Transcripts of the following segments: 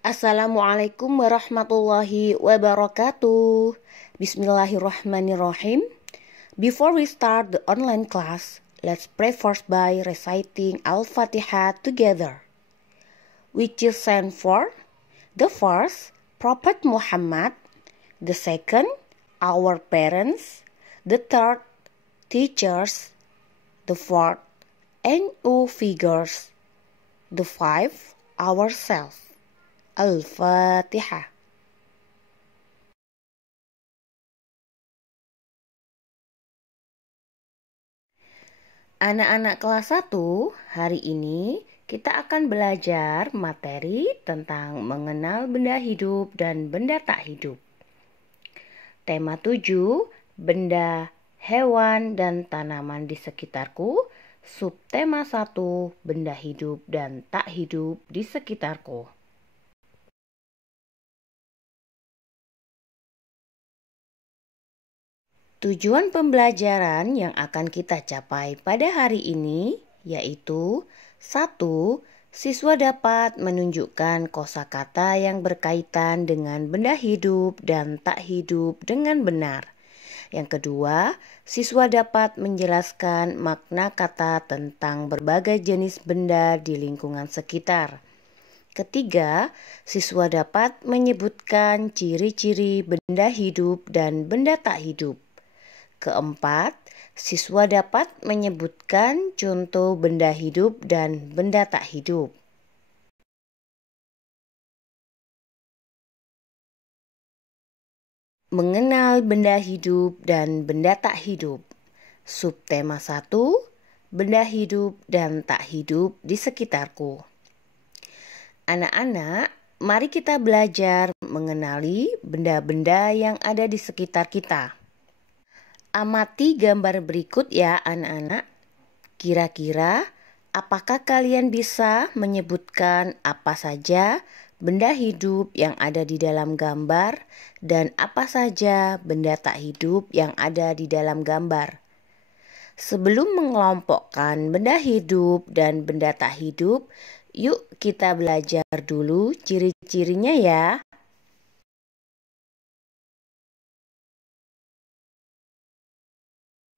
Assalamualaikum warahmatullahi wabarakatuh. Bismillahirrahmanirrahim. Before we start the online class, let's pray first by reciting Al-Fatihah together. Which is stand for the first, Prophet Muhammad; the second, our parents; the third, teachers; the fourth, NU figures; the fifth, ourselves. Al-Fatihah. Anak-anak kelas 1, hari ini kita akan belajar materi tentang mengenal benda hidup dan benda tak hidup. Tema 7, benda, hewan, dan tanaman di sekitarku. Subtema 1, benda hidup dan tak hidup di sekitarku. Tujuan pembelajaran yang akan kita capai pada hari ini yaitu 1. Siswa dapat menunjukkan kosakata yang berkaitan dengan benda hidup dan tak hidup dengan benar. Yang kedua, siswa dapat menjelaskan makna kata tentang berbagai jenis benda di lingkungan sekitar. Ketiga, siswa dapat menyebutkan ciri-ciri benda hidup dan benda tak hidup. Keempat, siswa dapat menyebutkan contoh benda hidup dan benda tak hidup. Mengenal benda hidup dan benda tak hidup. Subtema 1, benda hidup dan tak hidup di sekitarku. Anak-anak, mari kita belajar mengenali benda-benda yang ada di sekitar kita. Amati gambar berikut ya anak-anak. Kira-kira apakah kalian bisa menyebutkan apa saja benda hidup yang ada di dalam gambar dan apa saja benda tak hidup yang ada di dalam gambar? Sebelum mengelompokkan benda hidup dan benda tak hidup, yuk kita belajar dulu ciri-cirinya ya.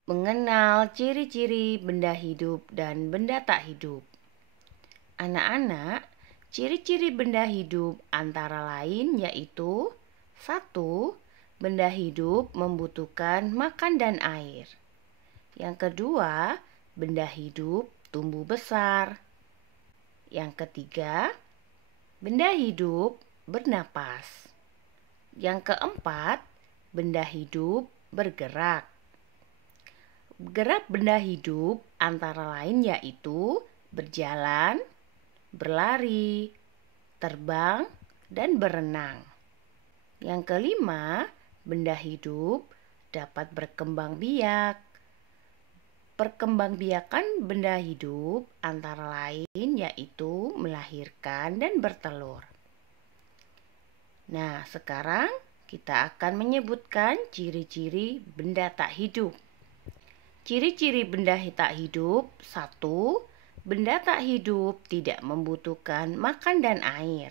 Mengenal ciri-ciri benda hidup dan benda tak hidup. Anak-anak, ciri-ciri benda hidup antara lain yaitu 1. Benda hidup membutuhkan makan dan air. Yang kedua, benda hidup tumbuh besar. Yang ketiga, benda hidup bernapas. Yang keempat, benda hidup bergerak. Gerak benda hidup antara lain yaitu berjalan, berlari, terbang, dan berenang. Yang kelima, benda hidup dapat berkembang biak. Perkembangbiakan benda hidup antara lain yaitu melahirkan dan bertelur. Nah, sekarang kita akan menyebutkan ciri-ciri benda tak hidup. Ciri-ciri benda tak hidup. 1. Benda tak hidup tidak membutuhkan makan dan air.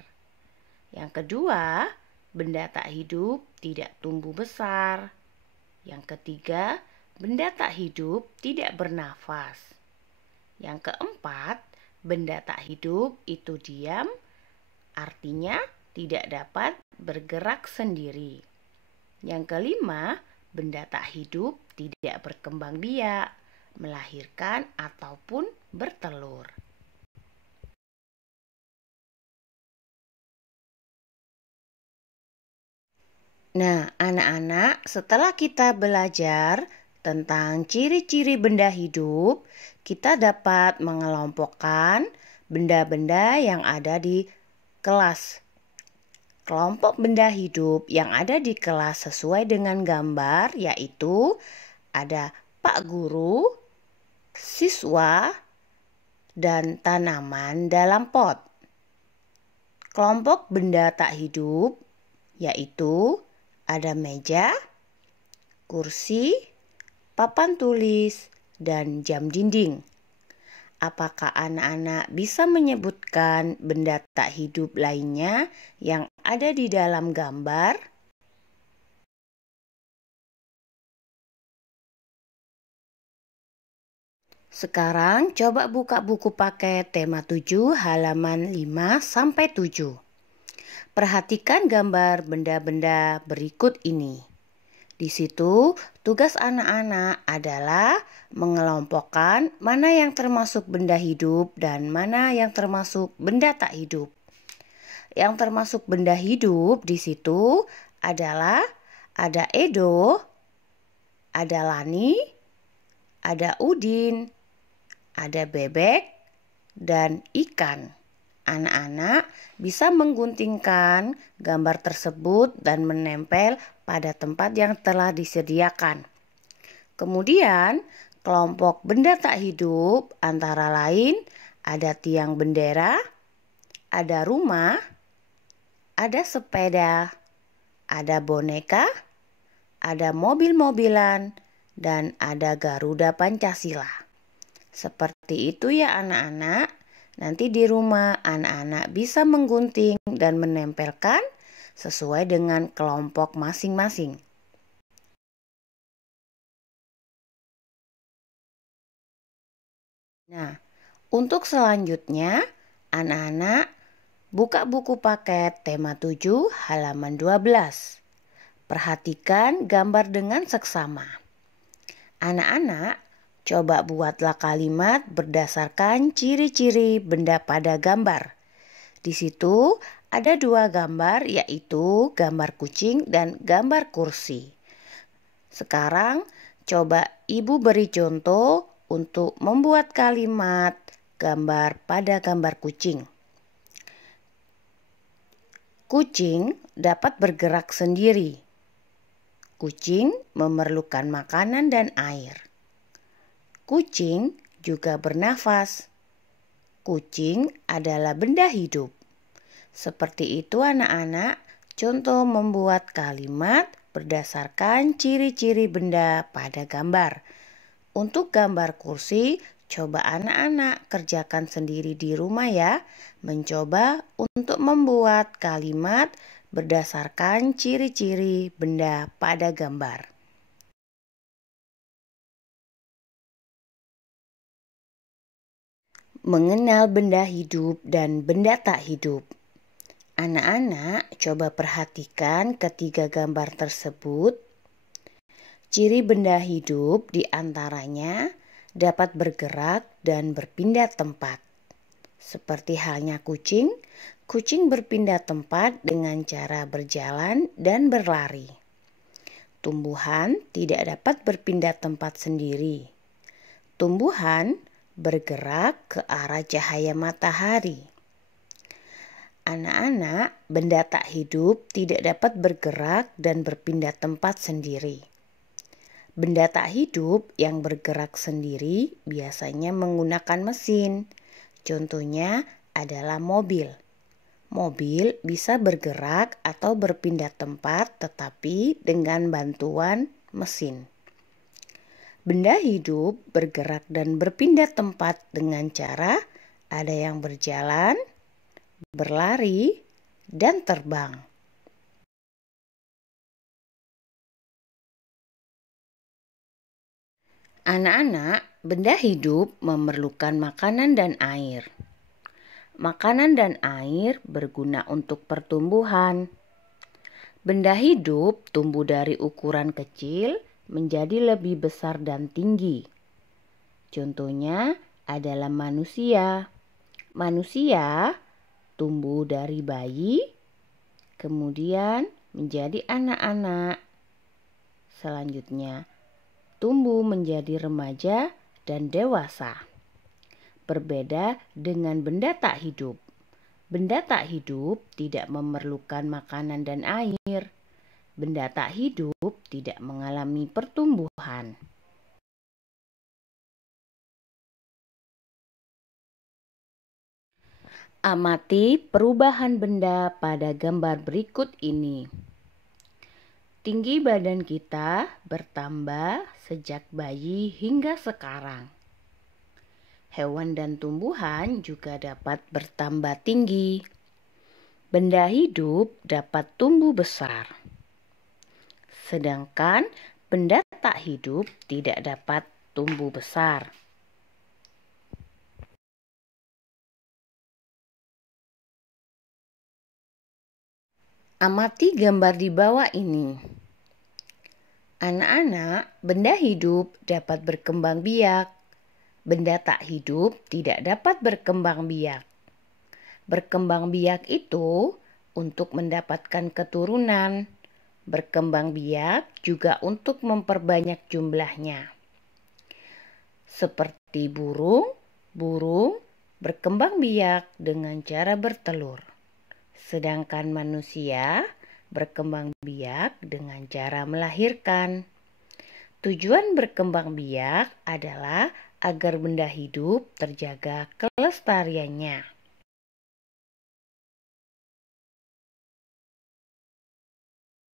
Yang kedua, benda tak hidup tidak tumbuh besar. Yang ketiga, benda tak hidup tidak bernafas. Yang keempat, benda tak hidup itu diam, artinya tidak dapat bergerak sendiri. Yang kelima, benda tak hidup tidak berkembang biak, melahirkan ataupun bertelur. Nah, anak-anak, setelah kita belajar tentang ciri-ciri benda hidup, kita dapat mengelompokkan benda-benda yang ada di kelas. Kelompok benda hidup yang ada di kelas sesuai dengan gambar yaitu ada Pak Guru, siswa, dan tanaman dalam pot. Kelompok benda tak hidup yaitu ada meja, kursi, papan tulis, dan jam dinding. apakah anak-anak bisa menyebutkan benda tak hidup lainnya yang ada di dalam gambar? Sekarang coba buka buku paket tema 7 halaman 5-7. Perhatikan gambar benda-benda berikut ini. Di situ, tugas anak-anak adalah mengelompokkan mana yang termasuk benda hidup dan mana yang termasuk benda tak hidup. Yang termasuk benda hidup di situ adalah ada Edo, ada Lani, ada Udin, ada bebek, dan ikan. Anak-anak bisa mengguntingkan gambar tersebut dan menempel pada tempat yang telah disediakan. Kemudian, kelompok benda tak hidup antara lain ada tiang bendera, ada rumah, ada sepeda, ada boneka, ada mobil-mobilan, dan ada Garuda Pancasila. Seperti itu ya anak-anak. Nanti di rumah anak-anak bisa menggunting dan menempelkan sesuai dengan kelompok masing-masing. Nah, untuk selanjutnya anak-anak buka buku paket tema 7 halaman 12. Perhatikan gambar dengan seksama. Anak-anak, coba buatlah kalimat berdasarkan ciri-ciri benda pada gambar. Di situ ada 2 gambar, yaitu gambar kucing dan gambar kursi. Sekarang coba Ibu beri contoh untuk membuat kalimat gambar pada gambar kucing. Kucing dapat bergerak sendiri. Kucing memerlukan makanan dan air. Kucing juga bernafas. Kucing adalah benda hidup. Seperti itu anak-anak, contoh membuat kalimat berdasarkan ciri-ciri benda pada gambar. Untuk gambar kursi, coba anak-anak kerjakan sendiri di rumah ya. Mencoba untuk membuat kalimat berdasarkan ciri-ciri benda pada gambar. Mengenal benda hidup dan benda tak hidup. Anak-anak coba perhatikan ketiga gambar tersebut. Ciri benda hidup diantaranya dapat bergerak dan berpindah tempat. Seperti halnya kucing, kucing berpindah tempat dengan cara berjalan dan berlari. Tumbuhan tidak dapat berpindah tempat sendiri. Tumbuhan bergerak ke arah cahaya matahari. Anak-anak, benda tak hidup tidak dapat bergerak dan berpindah tempat sendiri. Benda tak hidup yang bergerak sendiri biasanya menggunakan mesin. Contohnya adalah mobil. Mobil bisa bergerak atau berpindah tempat tetapi dengan bantuan mesin. Benda hidup bergerak dan berpindah tempat dengan cara ada yang berjalan, berlari, dan terbang. Anak-anak, benda hidup memerlukan makanan dan air. Makanan dan air berguna untuk pertumbuhan. Benda hidup tumbuh dari ukuran kecil menjadi lebih besar dan tinggi. Contohnya adalah manusia. Manusia tumbuh dari bayi, kemudian menjadi anak-anak. Selanjutnya tumbuh menjadi remaja dan dewasa. Berbeda dengan benda tak hidup. Benda tak hidup tidak memerlukan makanan dan air. Benda tak hidup tidak mengalami pertumbuhan. Amati perubahan benda pada gambar berikut ini. Tinggi badan kita bertambah sejak bayi hingga sekarang. hewan dan tumbuhan juga dapat bertambah tinggi. Benda hidup dapat tumbuh besar, sedangkan benda tak hidup tidak dapat tumbuh besar. Amati gambar di bawah ini. Anak-anak, benda hidup dapat berkembang biak. Benda tak hidup tidak dapat berkembang biak. Berkembang biak itu untuk mendapatkan keturunan. Berkembang biak juga untuk memperbanyak jumlahnya. Seperti burung berkembang biak dengan cara bertelur. Sedangkan manusia berkembang biak dengan cara melahirkan. Tujuan berkembang biak adalah agar benda hidup terjaga kelestariannya.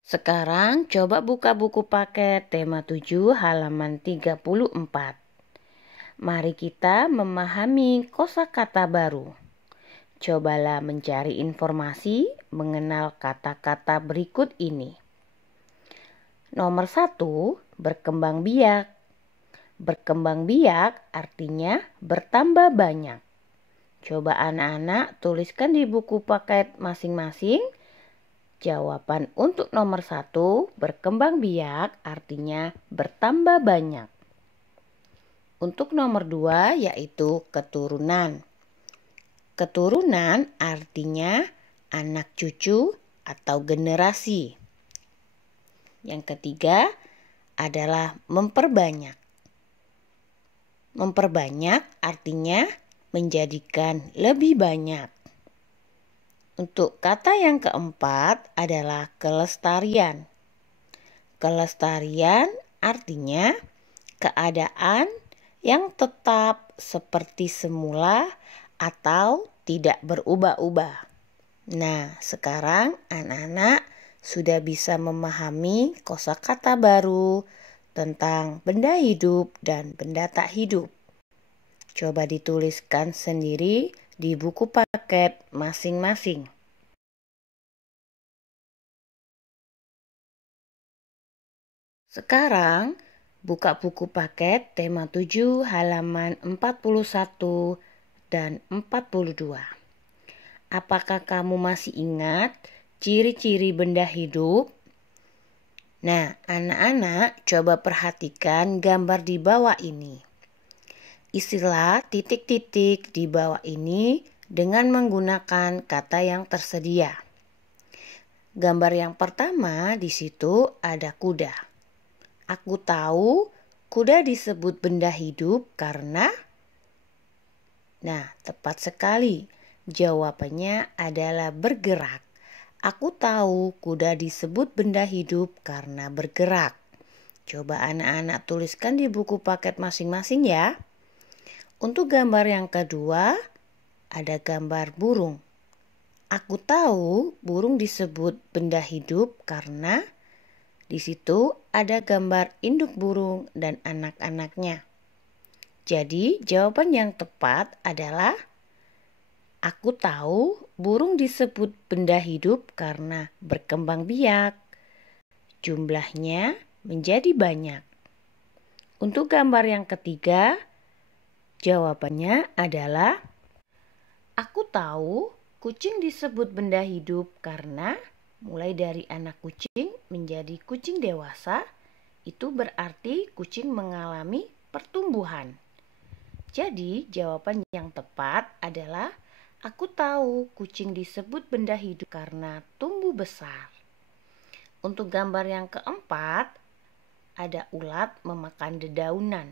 Sekarang coba buka buku paket tema 7 halaman 34. Mari kita memahami kosakata baru. Cobalah mencari informasi mengenal kata-kata berikut ini. Nomor 1, berkembang biak. Berkembang biak artinya bertambah banyak. Coba anak-anak tuliskan di buku paket masing-masing. Jawaban untuk nomor 1, berkembang biak artinya bertambah banyak. Untuk nomor 2 yaitu keturunan. Keturunan artinya anak cucu atau generasi. Yang ketiga adalah memperbanyak. Memperbanyak artinya menjadikan lebih banyak. Untuk kata yang keempat adalah kelestarian. Kelestarian artinya keadaan yang tetap seperti semula atau tidak berubah-ubah. Nah, sekarang anak-anak sudah bisa memahami kosakata baru tentang benda hidup dan benda tak hidup. Coba dituliskan sendiri di buku paket masing-masing. Sekarang buka buku paket tema 7 halaman 41 dan 42. Apakah kamu masih ingat ciri-ciri benda hidup? Nah, anak-anak coba perhatikan gambar di bawah ini. Istilah titik-titik di bawah ini dengan menggunakan kata yang tersedia. Gambar yang pertama di situ ada kuda. Aku tahu kuda disebut benda hidup karena... Nah, tepat sekali. Jawabannya adalah bergerak. Aku tahu kuda disebut benda hidup karena bergerak. Coba anak-anak tuliskan di buku paket masing-masing ya. Untuk gambar yang kedua, ada gambar burung. Aku tahu burung disebut benda hidup karena di situ ada gambar induk burung dan anak-anaknya. Jadi, jawaban yang tepat adalah aku tahu burung disebut benda hidup karena berkembang biak. Jumlahnya menjadi banyak. Untuk gambar yang ketiga, jawabannya adalah aku tahu kucing disebut benda hidup karena mulai dari anak kucing menjadi kucing dewasa, itu berarti kucing mengalami pertumbuhan. Jadi, jawaban yang tepat adalah aku tahu kucing disebut benda hidup karena tumbuh besar. Untuk gambar yang keempat, ada ulat memakan dedaunan.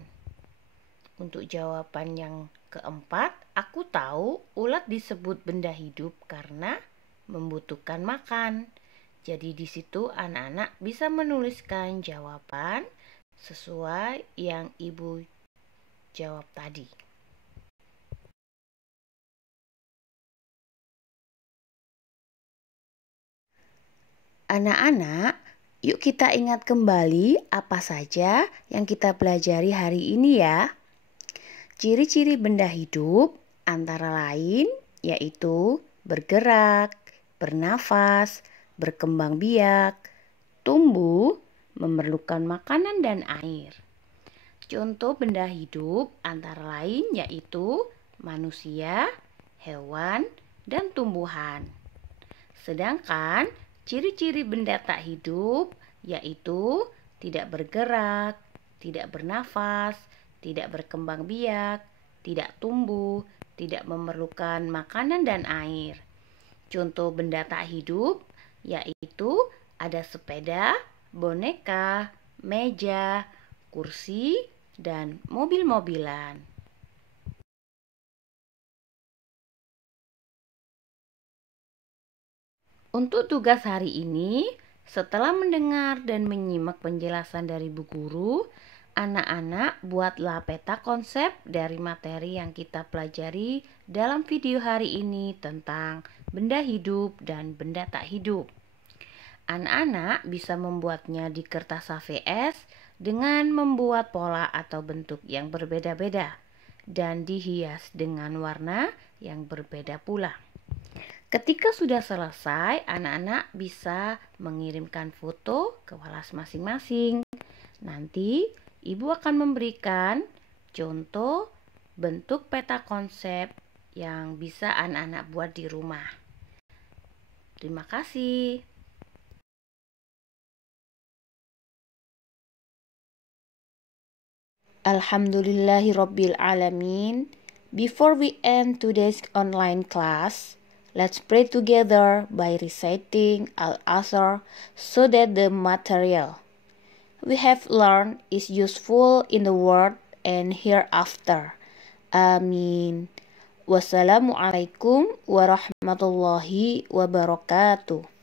Untuk jawaban yang keempat, aku tahu ulat disebut benda hidup karena membutuhkan makan. Jadi di situ anak-anak bisa menuliskan jawaban sesuai yang Ibu jawab tadi. Anak-anak, yuk kita ingat kembali apa saja yang kita pelajari hari ini ya. Ciri-ciri benda hidup antara lain yaitu bergerak, bernafas, berkembang biak, tumbuh, memerlukan makanan dan air. Contoh benda hidup antara lain yaitu manusia, hewan, dan tumbuhan. Sedangkan ciri-ciri benda tak hidup yaitu tidak bergerak, tidak bernafas, tidak berkembang biak, tidak tumbuh, tidak memerlukan makanan dan air. Contoh benda tak hidup yaitu ada sepeda, boneka, meja, kursi, dan mobil-mobilan. Untuk tugas hari ini, setelah mendengar dan menyimak penjelasan dari Bu Guru, anak-anak buatlah peta konsep dari materi yang kita pelajari dalam video hari ini tentang benda hidup dan benda tak hidup. Anak-anak bisa membuatnya di kertas HVS dengan membuat pola atau bentuk yang berbeda-beda dan dihias dengan warna yang berbeda pula. Ketika sudah selesai, anak-anak bisa mengirimkan foto ke kelas masing-masing. Nanti Ibu akan memberikan contoh bentuk peta konsep yang bisa anak-anak buat di rumah. Terima kasih. Alhamdulillahirabbil alamin. Before we end today's online class, let's pray together by reciting Al-Asr so that the material we have learned is useful in the world and hereafter. Amin. Wassalamualaikum warahmatullahi wabarakatuh.